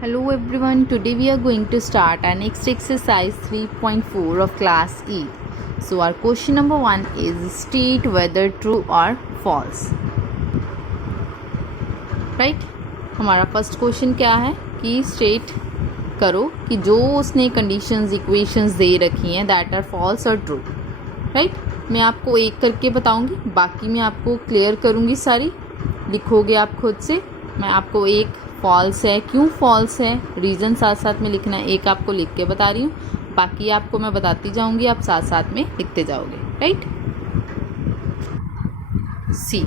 Hello everyone, today we are going to start our next exercise 3.4 of class E. So our question number 1 is state whether true or false. Right? हमारा first question क्या है कि state करो कि जो उसने conditions equations दे रखी हैं दैट आर फॉल्स और ट्रू. राइट? मैं आपको एक करके बताऊंगी, बाकी मैं आपको क्लियर करूंगी सारी, लिखोगे आप खुद से. मैं आपको एक फॉल्स है, क्यों फॉल्स है, रीज़न साथ साथ में लिखना है. एक आपको लिख के बता रही हूँ, बाकी आपको मैं बताती जाऊँगी, आप साथ साथ में लिखते जाओगे. Right? See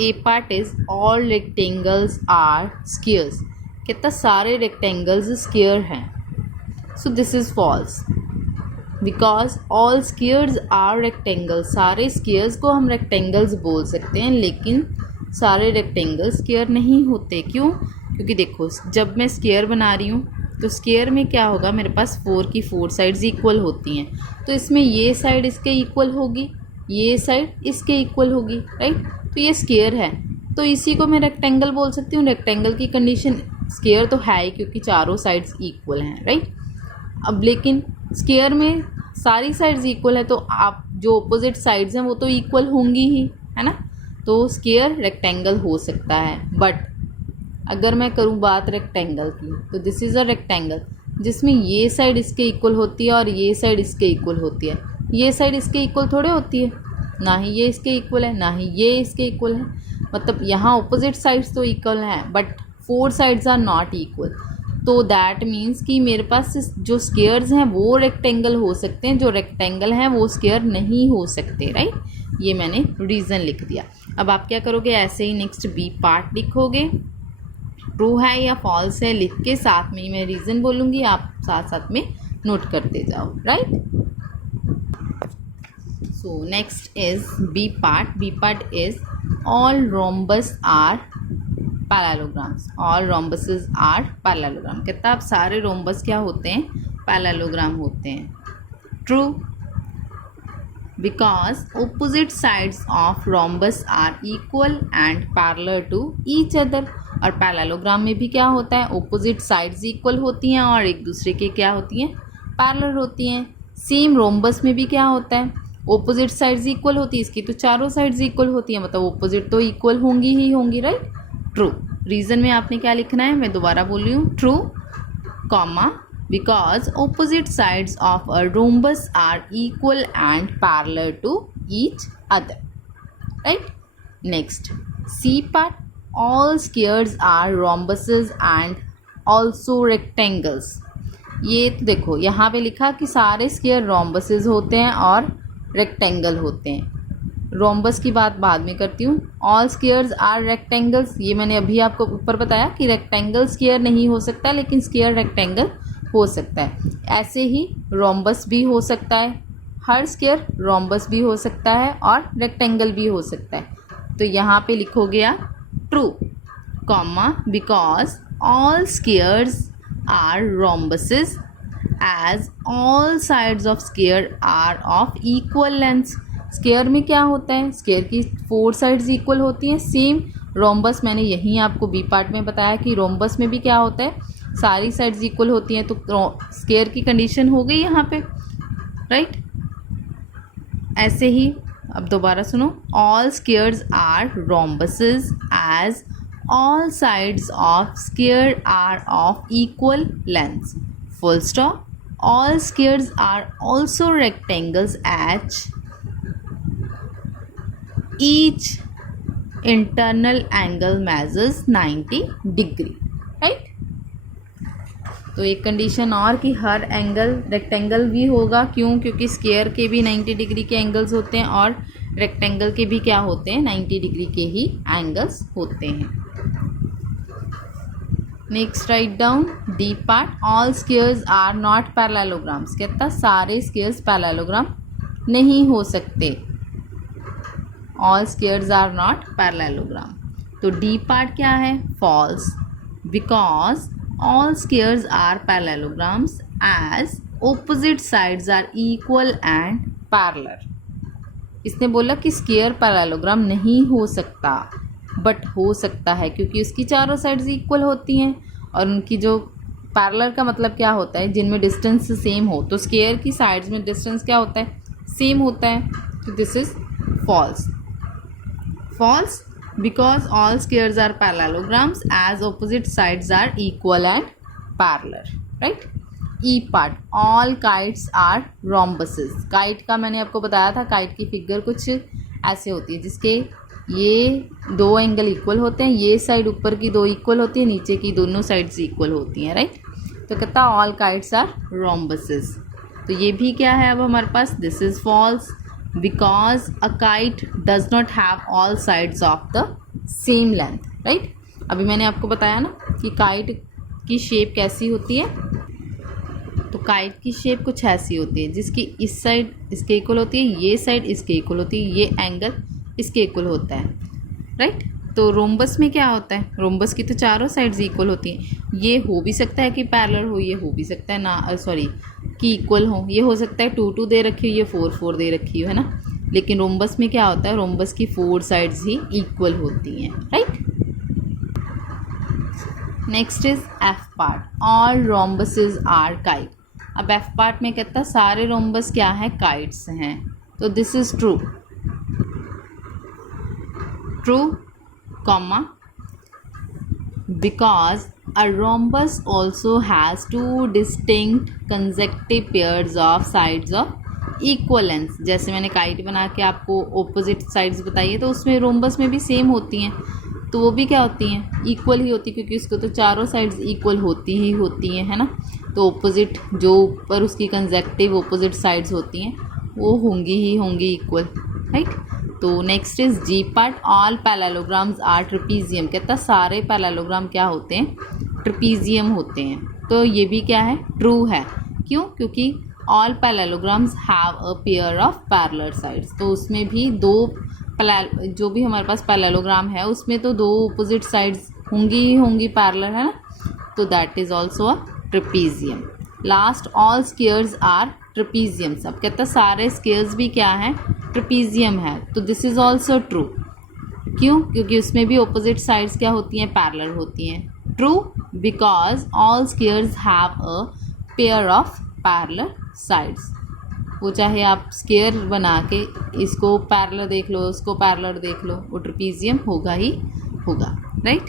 A part is all rectangles are squares. कितना सारे रेक्टेंगल्स स्क्वायर हैं. So this is false because all squares are rectangles. सारे स्क्वायर्स को हम रेक्टेंगल्स बोल सकते हैं, लेकिन सारे रेक्टेंगल स्क्वायर नहीं होते. क्यों? क्योंकि देखो, जब मैं स्क्वायर बना रही हूँ तो स्क्वायर में क्या होगा, मेरे पास 4 की 4 साइड्स इक्वल होती हैं. तो इसमें ये साइड इसके इक्वल होगी, ये साइड इसके इक्वल होगी. राइट? तो ये स्क्वायर है, तो इसी को मैं रेक्टेंगल बोल सकती हूँ. रेक्टेंगल की कंडीशन स्क्वायर तो है ही, क्योंकि चारों साइड्स इक्वल हैं. राइट? अब लेकिन स्क्वायर में सारी साइड्स इक्वल है, तो आप जो अपोजिट साइड्स हैं वो तो इक्वल होंगी ही, है ना. तो स्क्वायर रेक्टेंगल हो सकता है. बट अगर मैं करूँ बात रेक्टेंगल की, तो दिस इज़ अ रेक्टेंगल जिसमें ये साइड इसके इक्वल होती है और ये साइड इसके इक्वल होती है. ये साइड इसके इक्वल थोड़े होती है, ना ही ये इसके इक्वल है, ना ही ये इसके इक्वल है. मतलब यहाँ अपोजिट साइड्स तो इक्वल हैं, but 4 sides are not equal. तो दैट मीन्स कि मेरे पास जो स्क्वायर्स हैं वो रेक्टेंगल हो सकते हैं, जो रेक्टेंगल हैं वो स्क्वायर नहीं हो सकते. राइट? ये मैंने रीज़न लिख दिया. अब आप क्या करोगे, ऐसे ही नेक्स्ट बी पार्ट लिखोगे. ट्रू है या फॉल्स है लिख के साथ में ही मैं रीज़न बोलूँगी, आप साथ साथ में नोट करते जाओ. Right? So next is B part. B part is all rhombus are parallelograms. All rhombuses are parallelogram. कहता आप सारे रोम्बस क्या होते हैं, पैरेललोग्राम होते हैं. True, because opposite sides of rhombus are equal and parallel to each other. और parallelogram में भी क्या होता है, opposite sides equal होती हैं और एक दूसरे के क्या होती हैं, पैरेलल होती हैं. सेम रोम्बस में भी क्या होता है, opposite sides equal होती है. इसकी तो चारों साइड्स इक्वल होती हैं, मतलब opposite तो इक्वल होंगी ही होंगी. राइट? ट्रू. रीज़न में आपने क्या लिखना है, मैं दोबारा बोल रही हूँ. True, comma, because opposite sides of a rhombus are equal and parallel to each other. Right? Next, C part. All squares are rhombuses and also rectangles. ये तो देखो यहाँ पे लिखा कि सारे स्क्वायर रोम्बसेस होते हैं और रेक्टेंगल होते हैं. रोम्बस की बात बाद में करती हूँ. ऑल स्क्वायर्स आर रेक्टेंगल्स, ये मैंने अभी आपको ऊपर बताया कि रेक्टेंगल स्क्वायर नहीं हो सकता, लेकिन स्क्वायर रेक्टेंगल हो सकता है. ऐसे ही रोम्बस भी हो सकता है, हर स्क्वायर रोम्बस भी हो सकता है और रेक्टेंगल भी हो सकता है. तो यहाँ पे लिखोगे आप true, comma, because all squares are rhombuses as all sides of square are of equal length. Square में क्या होता है, स्क्वायर की 4 साइड्स इक्वल होती हैं. सेम रोम्बस मैंने यहीं आपको बी पार्ट में बताया कि रोम्बस में भी क्या होता है, सारी साइड्स इक्वल होती हैं. तो स्क्वायर की कंडीशन हो गई यहाँ पे. राइट? ऐसे ही अब दोबारा सुनो. All squares are rhombuses as all sides of square are of equal length. Full stop. All squares are also rectangles as each internal angle measures 90 degree. Right? तो एक कंडीशन और कि हर एंगल रेक्टेंगल भी होगा. क्यों? क्योंकि स्क्वायर के भी 90 डिग्री के एंगल्स होते हैं और रेक्टेंगल के भी क्या होते हैं, 90 डिग्री के ही एंगल्स होते हैं. Next write down D part. All squares are not parallelograms. कहता सारे स्क्वायर्स पैरेललोग्राम नहीं हो सकते. All squares are not parallelogram. तो डी पार्ट क्या है, false, because all squares are parallelograms as opposite sides are equal and parallel. इसने बोला कि स्क्वायर पैरेललोग्राम नहीं हो सकता, बट हो सकता है क्योंकि उसकी चारों साइड्स इक्वल होती हैं और उनकी जो पैरेलल का मतलब क्या होता है, जिनमें डिस्टेंस सेम हो। तो स्क्वायर की साइड्स में डिस्टेंस क्या होता है, सेम होता है। तो this is false. False because all squares are parallelograms as opposite sides are equal and parallel, right. E part, all kites are rhombuses. Kite का मैंने आपको बताया था, काइट की फिगर कुछ ऐसे होती है जिसके ये दो एंगल इक्वल होते हैं, ये साइड ऊपर की दो इक्वल होती है, नीचे की दोनों साइड्स इक्वल होती हैं, राइट। तो कहता है ऑल काइट्स आर रोम्बसेस। तो ये भी क्या है अब हमारे पास, this is false because a kite does not have all sides of the same length, right. अभी मैंने आपको बताया ना कि काइट की शेप कैसी होती है। तो काइट की शेप कुछ ऐसी होती है जिसकी इस साइड इसके इक्वल होती है, ये साइड इसके इक्वल होती है, ये एंगल इसके इक्वल होता है, राइट। तो रोम्बस में क्या होता है, रोम्बस की तो चारों साइड्स इक्वल होती हैं। ये हो भी सकता है कि पैरेलल हो, ये हो भी सकता है ना, सॉरी कि इक्वल हो, ये हो सकता है 2 2 दे रखी हो, ये 4 4 दे रखी हो, है ना। लेकिन रोम्बस में क्या होता है, रोम्बस की 4 साइड्स ही इक्वल होती हैं, right. Next is F part, all rhombuses are kite. अब एफ पार्ट में कहता है सारे रोम्बस क्या है, काइट्स हैं। तो this is true, true comma because a rhombus also has two distinct consecutive pairs of sides of equal length। जैसे मैंने काइट बना के आपको ऑपोजिट साइड्स बताई है, तो उसमें रोम्बस में भी सेम होती हैं, तो वो भी क्या होती हैं, इक्वल ही होती है, क्योंकि उसको तो चारों साइड्स इक्वल होती ही होती हैं, है ना। तो ऑपोजिट जो ऊपर उसकी कंसेक्टिव ऑपोजिट साइड्स होती हैं वो होंगी इक्वल, राइट। तो next is G part, all parallelograms are trapezium. कहता सारे पैरेललोग्राम क्या होते हैं, ट्रेपीजियम होते हैं। तो ये भी क्या है, ट्रू है। क्यों, क्योंकि all parallelograms have a pair of parallel sides. तो उसमें भी दो जो भी हमारे पास पैरेललोग्राम है उसमें तो दो अपोजिट साइड्स होंगी पैरेलल, है ना। तो that is also a trapezium. Last, all squares are trapeziums. अब कहता सारे स्क्वायर्स भी क्या हैं, ट्रेपीजियम है। तो दिस इज ऑल्सो ट्रू। क्यों, क्योंकि उसमें भी ऑपोजिट साइड्स क्या होती हैं, पैरेलल होती हैं। True because all squares have a pair of parallel sides. वो चाहे आप स्क्वायर बना के इसको पैरेलल देख लो, उसको पैरेलल देख लो, वो ट्रेपीजियम होगा ही होगा, राइट।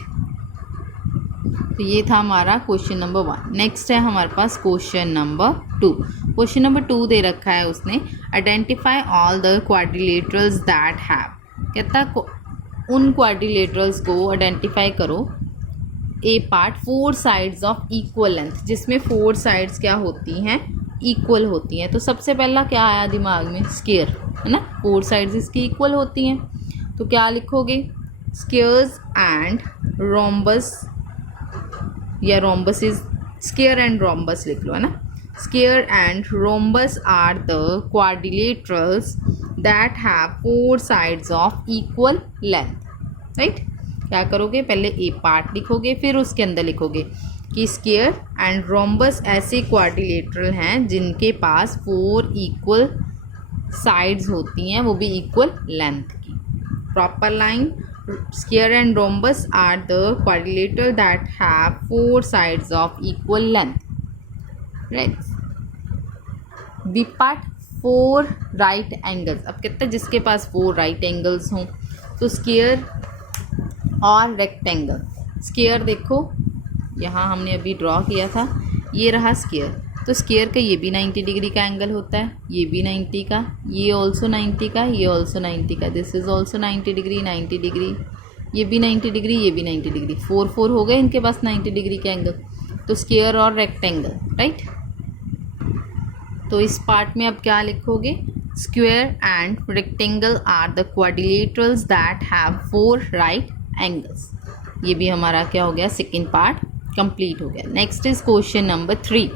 तो ये था हमारा क्वेश्चन नंबर 1। नेक्स्ट है हमारे पास क्वेश्चन नंबर 2। क्वेश्चन नंबर 2 दे रखा है उसने, identify all the quadrilaterals that have. कहता उन क्वाड्रिलेटरल्स को आइडेंटिफाई करो। A part, 4 sides of equal length, जिसमें 4 साइड्स क्या होती हैं, इक्वल होती हैं। तो सबसे पहला क्या आया दिमाग में, स्क्वायर, है ना। 4 साइड्स इसकी इक्वल होती हैं, तो क्या लिखोगे, स्क्वायर्स एंड रोम्बस, या rhombus is square and rhombus लिख लो, है ना। Square and rhombus are the quadrilaterals that have 4 sides of equal length, right. क्या करोगे, पहले ए पार्ट लिखोगे, फिर उसके अंदर लिखोगे कि स्क्वायर एंड रोम्बस ऐसे क्वाड्रिलेटरल हैं जिनके पास 4 इक्वल साइड्स होती हैं, वो भी इक्वल लेंथ की। Proper line, square and rhombus are the quadrilateral that have 4 sides of equal length, right। B part, 4 right angles। अब कहते हैं जिसके पास 4 right angles हों, तो स्क्वायर और रेक्टेंगल। स्क्वायर देखो यहाँ हमने अभी ड्रॉ किया था, ये रहा स्क्वायर। तो स्क्वायर का ये भी 90 डिग्री का एंगल होता है, ये भी 90 का, ये ऑल्सो 90 का, ये ऑल्सो 90 का, this is also 90 degree, 90 degree, ये भी 90 डिग्री, ये भी 90 डिग्री। 4 4 हो गए इनके पास 90 डिग्री के एंगल। तो स्क्वायर और रेक्टेंगल, राइट। तो इस पार्ट में अब क्या लिखोगे, square and rectangle are the quadrilaterals that have 4 right angles. ये भी हमारा क्या हो गया, सेकेंड पार्ट कंप्लीट हो गया। Next is question number 3,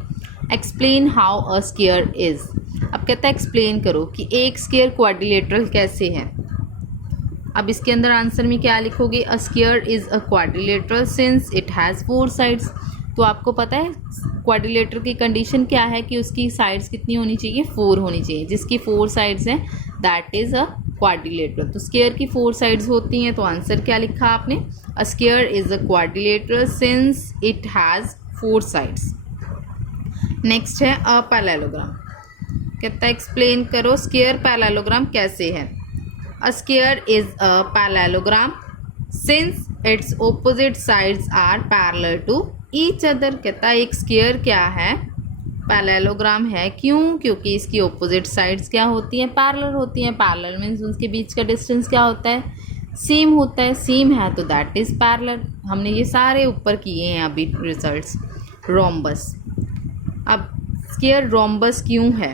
explain how a square is. अब कहता है एक्सप्लेन करो कि एक स्क्वायर क्वाड्रिलेटरल कैसे है। अब इसके अंदर आंसर में क्या लिखोगे, अ square is a quadrilateral since it has 4 sides. तो आपको पता है क्वाड्रिलेटर की कंडीशन क्या है कि उसकी साइड्स कितनी होनी चाहिए, 4 होनी चाहिए। जिसकी 4 साइड्स हैं दैट इज़ अ क्वाड्रिलेटरल। तो स्क्वायर की 4 साइड्स होती हैं, तो आंसर क्या लिखा आपने, अ square is a quadrilateral since it has 4 sides. Next है अ पैरेललोग्राम। कहता है एक्सप्लेन करो स्क्वायर पैरेललोग्राम कैसे है। A square is a parallelogram since its opposite sides are parallel to each other. कहता है एक स्क्वायर क्या है, पैरेललोग्राम है। क्यों? क्योंकि इसकी ऑपोजिट साइड्स क्या होती हैं, पैरेलल होती हैं। पैरेलल मीन्स उनके बीच का डिस्टेंस क्या होता है, सेम होता है। सेम है तो दैट इज पैरेलल। हमने ये सारे ऊपर किए हैं अभी रिजल्ट्स। रोम्बस, अब स्क्वायर रोम्बस क्यों है?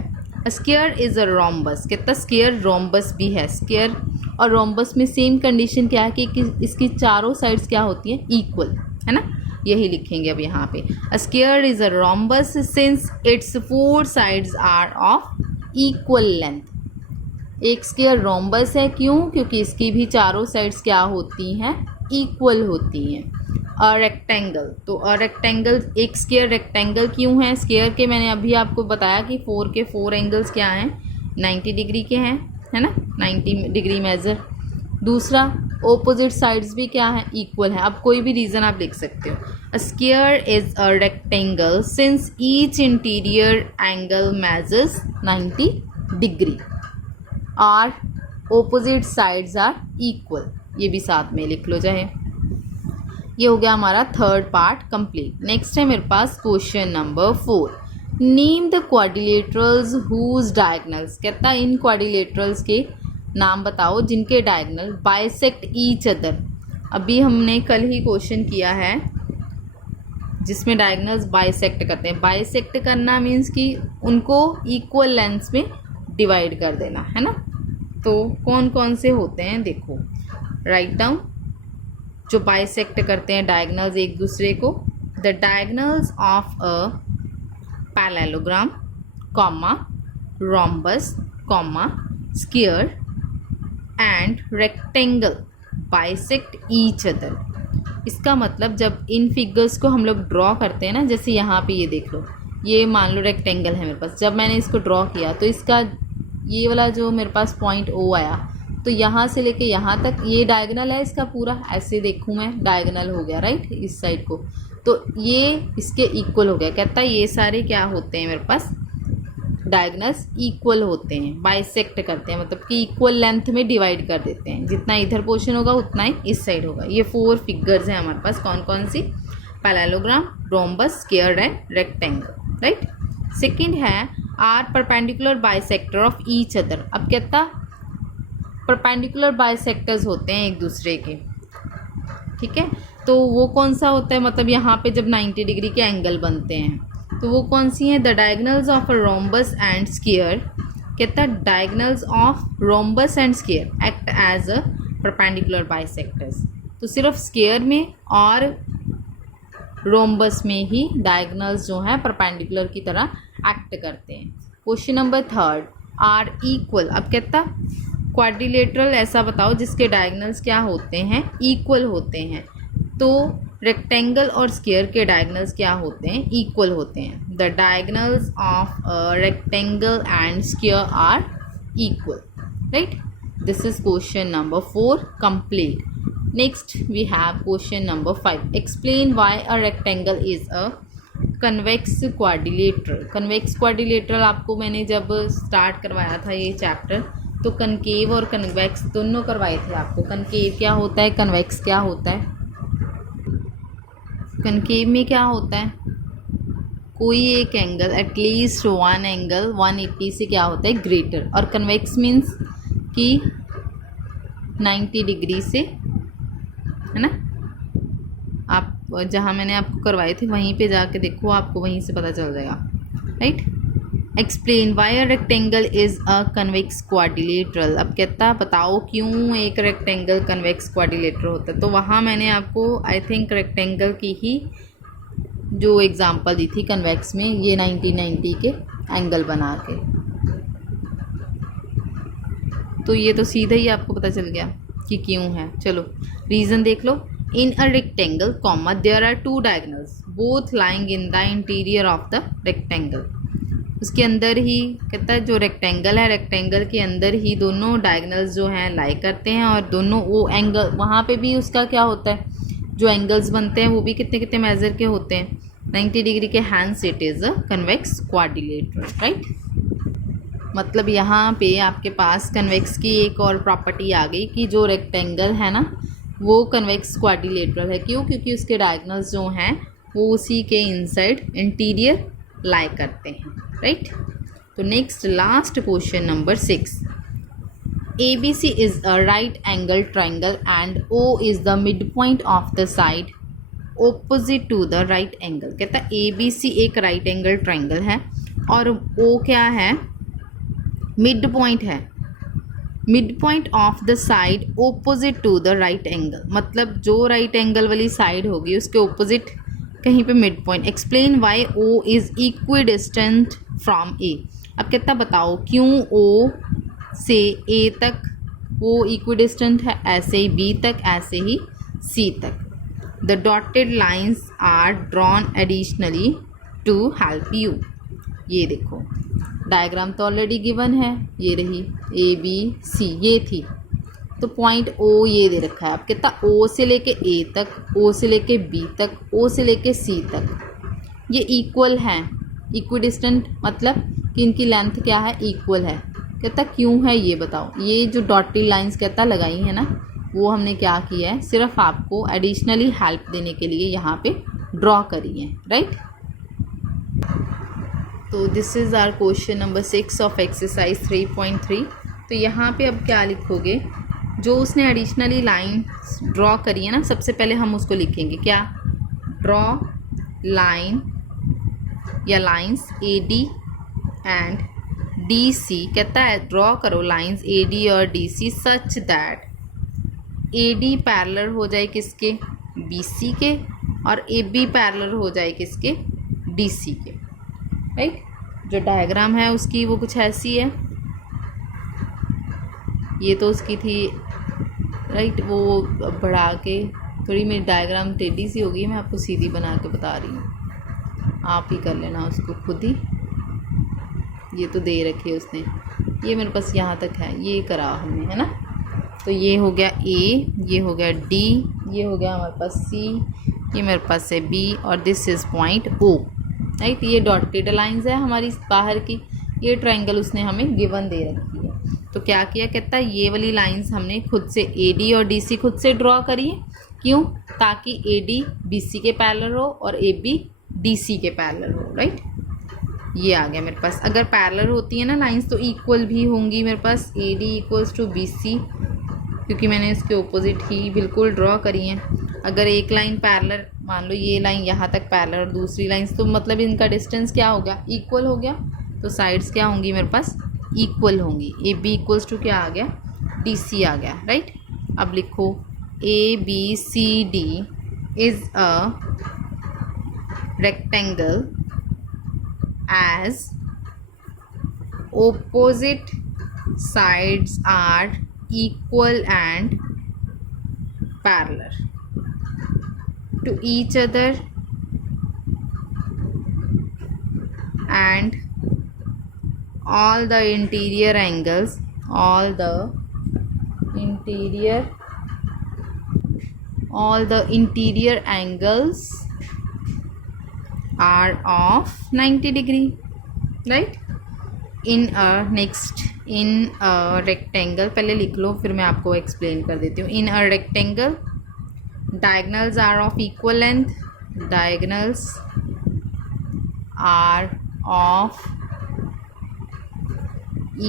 Square is a rhombus. कितना स्क्वायर रोम्बस भी है। स्क्वायर और रोम्बस में सेम कंडीशन क्या है कि इसकी चारों साइड्स क्या होती हैं, इक्वल, है ना। यही लिखेंगे अब यहाँ पे। A square is a rhombus since its 4 sides are of equal length. एक स्क्वायर रोम्बस है, क्यों? क्योंकि इसकी भी चारों साइड्स क्या होती हैं, इक्वल होती हैं। अ रेक्टेंगल, तो अ रेक्टेंगल, एक स्क्वायर रेक्टेंगल क्यों है? स्क्वायर के मैंने अभी आपको बताया कि 4 के 4 एंगल्स क्या हैं, 90 डिग्री के हैं, है ना, 90 डिग्री मेजर। दूसरा ऑपोजिट साइड्स भी क्या है, इक्वल है। अब कोई भी रीज़न आप लिख सकते हो। अ square is a rectangle since each interior angle measures 90 degree और ऑपोजिट साइड्स आर इक्वल। ये भी साथ में लिख लो चाहे। ये हो गया हमारा थर्ड पार्ट कंप्लीट। नेक्स्ट है मेरे पास question number 4। Name the quadrilaterals whose diagonals. कहता है इन क्वाड्रिलेटरल्स के नाम बताओ जिनके डायगोनल बाइसेक्ट ईच अदर। अभी हमने कल ही क्वेश्चन किया है जिसमें डायगोनल्स बाइसेक्ट करते हैं। बाइसेक्ट करना मीन्स कि उनको इक्वल लेंथ्स में डिवाइड कर देना, है ना। तो कौन कौन से होते हैं देखो, राइट डाउन। जो बाइसेक्ट करते हैं डायगोनल्स एक दूसरे को, the diagonals of a parallelogram, comma, rhombus, comma, square and rectangle bisect each other. इसका मतलब जब इन फिगर्स को हम लोग ड्रॉ करते हैं ना, जैसे यहाँ पे ये देख लो, ये मान लो रेक्टेंगल है मेरे पास। जब मैंने इसको ड्रॉ किया तो इसका ये वाला जो मेरे पास पॉइंट ओ आया, तो यहाँ से लेके यहाँ तक ये डायगोनल है इसका पूरा। ऐसे देखूँ मैं, डायगोनल हो गया राइट इस साइड को, तो ये इसके इक्वल हो गया। कहता है ये सारे क्या होते हैं मेरे पास, डायगोनल्स इक्वल होते हैं, बाइसेक्ट करते हैं, मतलब कि इक्वल लेंथ में डिवाइड कर देते हैं। जितना इधर पोर्शन होगा उतना ही इस साइड होगा। ये 4 फिगर्स हैं हमारे पास। कौन कौन सी? Parallelogram, rhombus, square and rectangle, right. Second है are perpendicular bisector of each other. अब कहता परपेंडिकुलर बाइसेक्टर्स होते हैं एक दूसरे के, ठीक है। तो वो कौन सा होता है, मतलब यहाँ पे जब 90 डिग्री के एंगल बनते हैं तो वो कौन सी हैं? The diagonals of a rhombus and square. कहता है diagonals of rhombus and square act as a perpendicular bisectors. तो सिर्फ स्क्वायर में और रोम्बस में ही डायगोनल्स जो हैं परपेंडिकुलर की तरह एक्ट करते हैं। Question number 3 are equal. अब कहता क्वाड्रिलेटरल ऐसा बताओ जिसके डायगोनल्स क्या होते हैं, इक्वल होते हैं। तो रेक्टेंगल और स्क्वायर के डायगोनल्स क्या होते हैं, इक्वल होते हैं। The diagonals of rectangle and square are equal, right. This is question number 4 complete. Next we have question number 5। Explain why a rectangle is a convex quadrilateral. Convex quadrilateral आपको मैंने जब start करवाया था ये chapter, तो concave और convex दोनों करवाए थे आपको। कनकेव क्या होता है, कन्वेक्स क्या होता है। कनकेव में क्या होता है, कोई एक एंगल एटलीस्ट 1 एंगल 180 से क्या होता है, ग्रेटर। और कन्वेक्स मीन्स कि 90 डिग्री से, है ना। आप जहाँ मैंने आपको करवाए थे वहीं पे जाके देखो, आपको वहीं से पता चल जाएगा, right. Explain why a rectangle is a convex quadrilateral. अब कहता बताओ क्यों एक रेक्टेंगल कन्वेक्स क्वाड्रिलेटरल होता है। तो वहाँ मैंने आपको आई थिंक रेक्टेंगल की ही जो एग्जांपल दी थी कन्वेक्स में, ये 90 के एंगल बना के। तो ये तो सीधा ही आपको पता चल गया कि क्यों है। चलो रीज़न देख लो। In a rectangle comma there are 2 diagonals both lying in the interior of the rectangle. उसके अंदर ही कहता है जो रेक्टेंगल है, रेक्टेंगल के अंदर ही दोनों डायगोनल्स जो हैं लाई करते हैं, और दोनों वो एंगल वहाँ पे भी उसका क्या होता है, जो एंगल्स बनते हैं वो भी कितने कितने मेज़र के होते हैं, 90 डिग्री के, hence it is a convex quadrilateral, right. मतलब यहाँ पे आपके पास कन्वेक्स की एक और प्रॉपर्टी आ गई कि जो रेक्टेंगल है ना वो कन्वेक्स क्वाड्रिलेटरल है। क्यों? क्योंकि उसके डायगोनल्स जो हैं वो उसी के इनसाइड इंटीरियर लाई करते हैं, राइट। तो next last question number 6, ABC is a right angle triangle and O is the midpoint of the side opposite to the right angle। कहता है ABC एक right angle triangle है और O क्या है? मिड पॉइंट है, mid point of the side opposite to the right angle. मतलब जो राइट एंगल वाली साइड होगी उसके ऑपोजिट कहीं पे mid point. Explain why O is equi distant from A। अब कितना बताओ क्यों O से A तक वो इक्वी डिस्टेंट है, ऐसे ही B तक, ऐसे ही C तक। The dotted lines are drawn additionally to help you. ये देखो डायग्राम तो ऑलरेडी गिवन है, ये रही ABC, ये थी। तो पॉइंट O ये दे रखा है। अब कितना O से लेके A तक, O से लेके B तक, O से लेके C तक ये इक्वल हैं, इक्वी डिस्टेंट मतलब कि इनकी लेंथ क्या है? इक्वल है। कहता क्यों है ये बताओ। ये जो डॉटेड लाइंस कहता लगाई है ना वो हमने क्या किया है, सिर्फ आपको एडिशनली हेल्प देने के लिए यहाँ पे ड्रॉ करी है, राइट। तो this is our question number 6 of exercise 3.3। तो यहाँ पे अब क्या लिखोगे, जो उसने एडिशनली लाइन ड्रॉ करी है ना, सबसे पहले हम उसको लिखेंगे क्या? ड्रॉ लाइन या लाइंस AD एंड DC। कहता है ड्रॉ करो लाइंस AD और DC such that AD parallel हो जाए किसके? BC के, और AB पैरेलल हो जाए किसके? DC के, राइट। जो डायग्राम है उसकी वो कुछ ऐसी है, ये तो उसकी थी, राइट। वो बढ़ा के थोड़ी मेरी डायग्राम टेढ़ी सी हो गई, मैं आपको सीधी बना के बता रही हूँ, आप ही कर लेना उसको खुद ही। ये तो दे रखी है उसने, ये मेरे पास यहाँ तक है, ये करा हमने, है ना। तो ये हो गया A, ये हो गया D, ये हो गया हमारे पास C, ये मेरे पास है B और this is point O, right. ये डॉटेड लाइंस है हमारी बाहर की, ये ट्रायंगल उसने हमें गिवन दे रखी है। तो क्या किया? कहता है ये वाली लाइंस हमने खुद से AD और DC खुद से ड्रॉ करी है। क्यों? ताकि AD BC के पैरेलल हो और AB DC के पैरेलल हो, राइट। ये आ गया मेरे पास। अगर पैरेलल होती है ना लाइंस तो इक्वल भी होंगी मेरे पास, AD इक्वल्स टू BC, क्योंकि मैंने इसके ऑपोजिट ही बिल्कुल ड्रॉ करी हैं। अगर एक लाइन पैरेलल, मान लो ये लाइन यहाँ तक पैरेलल और दूसरी लाइंस, तो मतलब इनका डिस्टेंस क्या हो गया? इक्वल हो गया। तो साइड्स क्या होंगी मेरे पास? इक्वल होंगी। AB इक्वल्स टू क्या आ गया? DC आ गया, राइट। अब लिखो ABCD is a rectangle as opposite sides are equal and parallel to each other and all the interior angles are of 90 degree, right। in a rectangle, पहले लिख लो फिर मैं आपको एक्सप्लेन कर देती हूँ। in a rectangle diagonals are of equal length, diagonals are of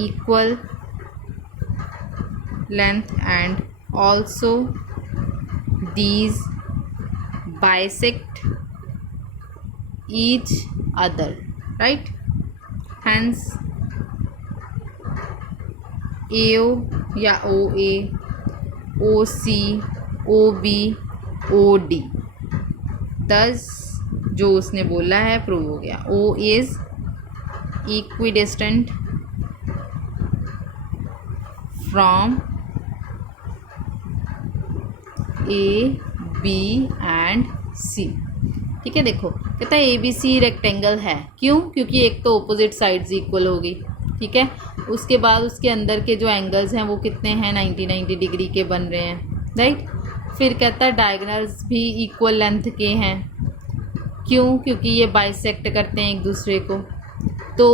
equal length and also these bisect each other, right। hence AO या OA, OC, OB, OD, thus जो उसने बोला है प्रूव हो गया। O is equidistant from A, B and C, ठीक है। देखो कहता है ABC रेक्टेंगल है, क्यों? क्योंकि एक तो ऑपोजिट साइड्स इक्वल होगी, ठीक है। उसके बाद उसके अंदर के जो एंगल्स हैं वो कितने हैं? 90 डिग्री के बन रहे हैं, राइट। फिर कहता है डायगोनल्स भी इक्वल लेंथ के हैं, क्यों? क्योंकि ये बाइसेक्ट करते हैं एक दूसरे को। तो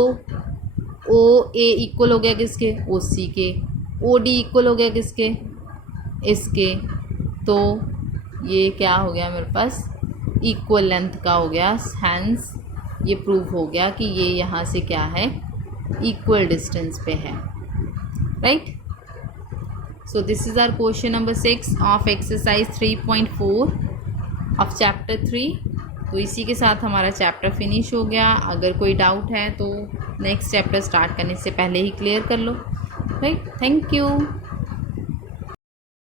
ओ ए इक्वल हो गया किसके? ओ सी के। ओ डी इक्वल हो गया किसके? इसके। तो ये क्या हो गया मेरे पास? इक्वल लेंथ का हो गया। हैंस ये प्रूव हो गया कि ये यहाँ से क्या है? इक्वल डिस्टेंस पे है, right. So this is our question number 6 of exercise 3.4 of chapter 3। तो इसी के साथ हमारा चैप्टर फिनिश हो गया। अगर कोई डाउट है तो नेक्स्ट चैप्टर स्टार्ट करने से पहले ही क्लियर कर लो, राइट। Thank you.